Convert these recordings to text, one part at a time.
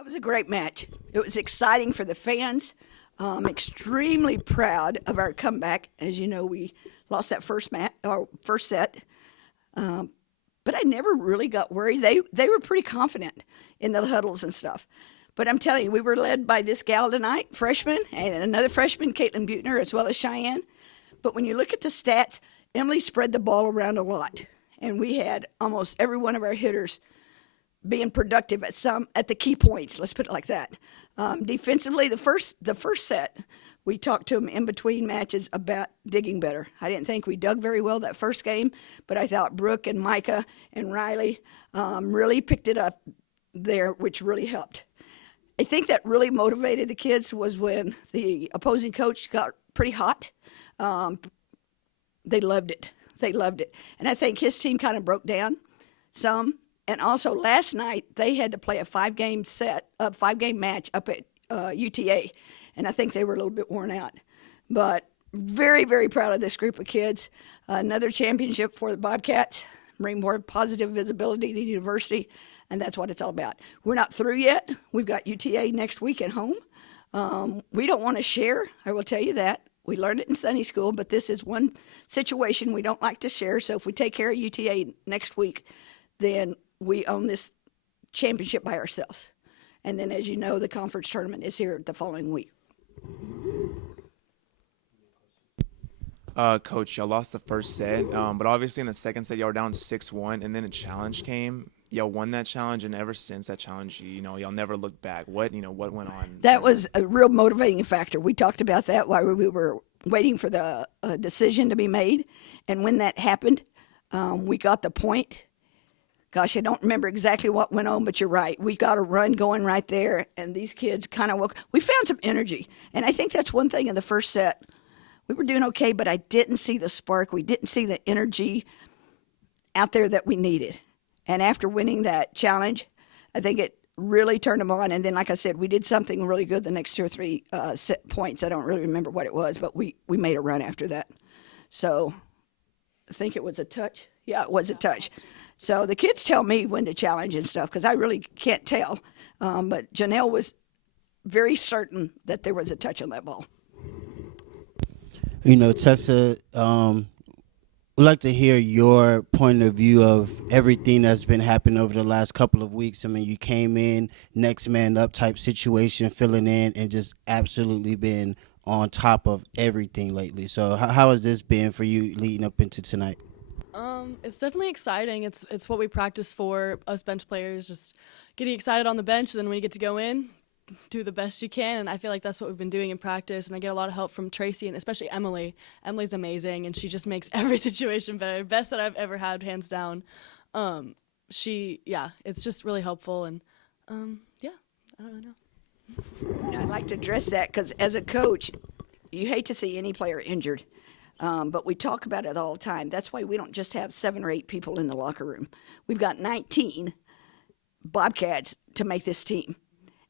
That was a great match. It was exciting for the fans. Extremely proud of our comeback. As you know, we lost that first set, but I never really got worried. They were pretty confident in the huddles and stuff. But I'm telling you, we were led by this gal tonight, freshman, and another freshman, Caitlin Butner, as well as Cheyenne. But when you look at the stats, Emily spread the ball around a lot, and we had almost every one of our hitters being productive at the key points. Let's put it like that. Defensively, the first set, we talked to them in between matches about digging better. I didn't think we dug very well that first game, but I thought Brooke and Micah and Riley really picked it up there, which really helped. I think that really motivated the kids was when the opposing coach got pretty hot. They loved it. They loved it. And I think his team kind of broke down some. And also last night they had to play a five-game match up at UTA. And I think they were a little bit worn out. But very, very proud of this group of kids. Another championship for the Bobcats, bring more positive visibility to the university, and that's what it's all about. We're not through yet. We've got UTA next week at home. We don't want to share, I will tell you that. We learned it in Sunday school, but this is one situation we don't like to share. So if we take care of UTA next week, then we own this championship by ourselves. And then, as you know, the conference tournament is here the following week. Coach, y'all lost the first set, but obviously in the second set y'all were down 6-1, and then a challenge came. Y'all won that challenge, and ever since that challenge, y'all never looked back. What went on? That was a real motivating factor. We talked about that while we were waiting for the decision to be made, and when that happened, we got the point. Gosh, I don't remember exactly what went on, but you're right. We got a run going right there, and these kids kind of woke. We found some energy, and I think that's one thing in the first set. We were doing okay, but I didn't see the spark. We didn't see the energy out there that we needed. And after winning that challenge, I think it really turned them on. And then, like I said, we did something really good the next 2 or 3 set points. I don't really remember what it was, but we made a run after that. So I think it was a touch. Yeah, it was a touch. So the kids tell me when to challenge and stuff because I really can't tell. But Janelle was very certain that there was a touch on that ball. Tessa, we'd like to hear your point of view of everything that's been happening over the last couple of weeks. I mean, you came in, next man up type situation, filling in, and just absolutely been on top of everything lately. So how has this been for you leading up into tonight? It's definitely exciting. It's what we practice for, us bench players, just getting excited on the bench, and then when you get to go in, do the best you can, and I feel like that's what we've been doing in practice, and I get a lot of help from Tracy and especially Emily. Emily's amazing, and she just makes every situation better. Best that I've ever had, hands down. It's just really helpful, and I don't really know. I'd like to address that because as a coach, you hate to see any player injured. But we talk about it all the time. That's why we don't just have 7 or 8 people in the locker room. We've got 19 Bobcats to make this team.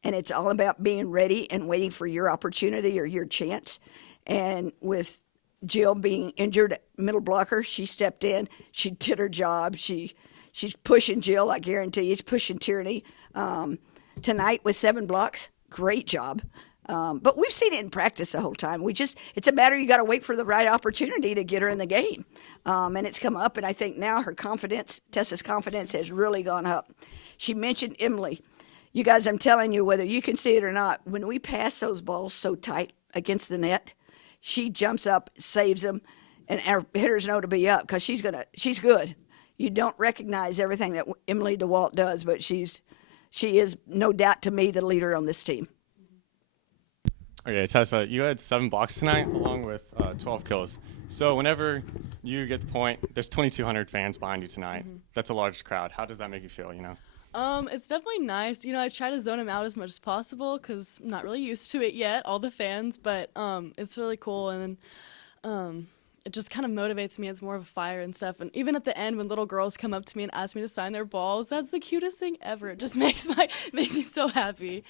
And it's all about being ready and waiting for your opportunity or your chance. And with Jill being injured at middle blocker, she stepped in. She did her job. She's pushing Jill, I guarantee you. She's pushing Tierney. Tonight with 7 blocks, great job. But we've seen it in practice the whole time. It's a matter you got to wait for the right opportunity to get her in the game. And it's come up, and I think now Tessa's confidence has really gone up. She mentioned Emily. You guys, I'm telling you, whether you can see it or not, when we pass those balls so tight against the net, she jumps up, saves them, and our hitters know to be up because she's good. You don't recognize everything that Emily DeWalt does, but she is no doubt to me the leader on this team. Okay, Tessa, you had 7 blocks tonight along with 12 kills. So whenever you get the point, there's 2,200 fans behind you tonight. Mm-hmm. That's a large crowd. How does that make you feel, It's definitely nice. I try to zone them out as much as possible because I'm not really used to it yet, all the fans, but it's really cool, and it just kind of motivates me. It's more of a fire and stuff. And even at the end when little girls come up to me and ask me to sign their balls, that's the cutest thing ever. It just makes me so happy.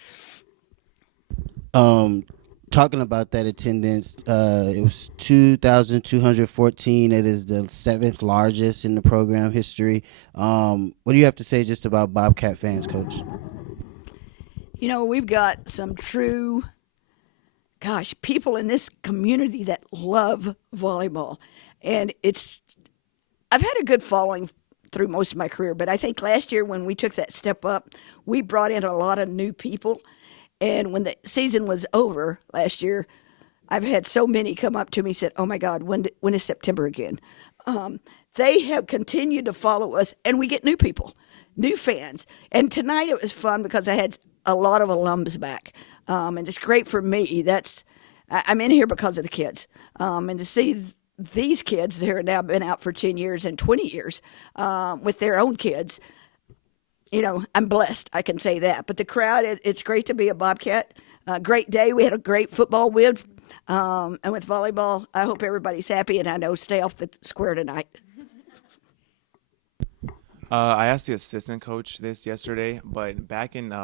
Talking about that attendance, it was 2,214. It is the 7th largest in the program history. What do you have to say just about Bobcat fans, Coach? You know, we've got some true, gosh, people in this community that love volleyball. And I've had a good following through most of my career, but I think last year when we took that step up, we brought in a lot of new people. And when the season was over last year, I've had so many come up to me and said, "Oh my God, when is September again?" They have continued to follow us, and we get new people, new fans. And tonight it was fun because I had a lot of alums back, and it's great for me. I'm in here because of the kids, and to see these kids who have now been out for 10 years and 20 years with their own kids. You know, I'm blessed. I can say that. But the crowd, it's great to be a Bobcat. Great day. We had a great football win. And with volleyball, I hope everybody's happy. And I know stay off the square tonight. I asked the assistant coach this yesterday, but back in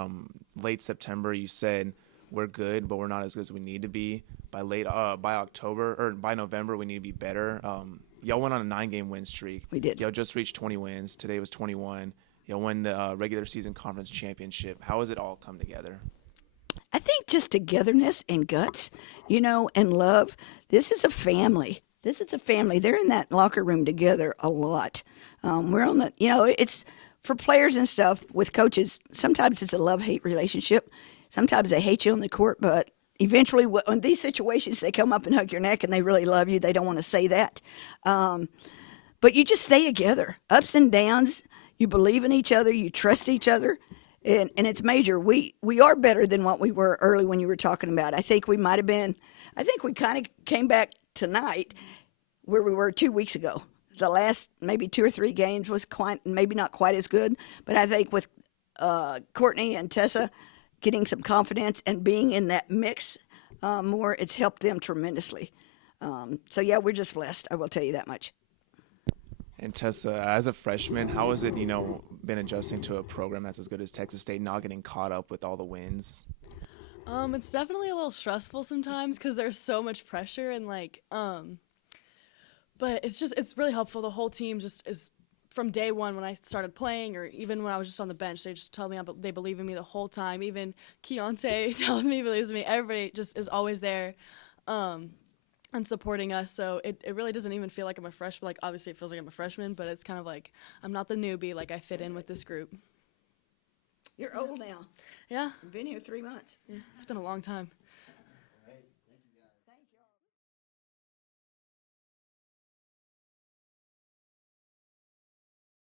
late September, you said we're good, but we're not as good as we need to be. By November, we need to be better. Y'all went on a 9-game win streak. We did. Y'all just reached 20 wins. Today was 21. Y'all won the regular season conference championship. How has it all come together? I think just togetherness and guts, you know, and love. This is a family. This is a family. They're in that locker room together a lot. We're on the, you know, it's for players and stuff with coaches. Sometimes it's a love-hate relationship. Sometimes they hate you on the court, but eventually, in these situations, they come up and hug your neck and they really love you. They don't want to say that. But you just stay together. Ups and downs. You believe in each other. You trust each other. And it's major. We are better than what we were early when you were talking about. I think we might have been, I think we kind of came back tonight where we were 2 weeks ago. The last maybe 2 or 3 games was maybe not quite as good. But I think with Courtney and Tessa getting some confidence and being in that mix more, it's helped them tremendously. So, yeah, we're just blessed. I will tell you that much. And Tessa, as a freshman, how has it, you know, been adjusting to a program that's as good as Texas State, not getting caught up with all the wins? It's definitely a little stressful sometimes because there's so much pressure and but it's really helpful. The whole team just is from day one when I started playing, or even when I was just on the bench, they just tell me they believe in me the whole time. Even Keontae tells me he believes in me. Everybody just is always there and supporting us. So it really doesn't even feel like I'm a freshman. Like, obviously it feels like I'm a freshman, but it's kind of like I'm not the newbie. Like, I fit in with this group. You're old now. Yeah. You've been here 3 months. Yeah, it's been a long time.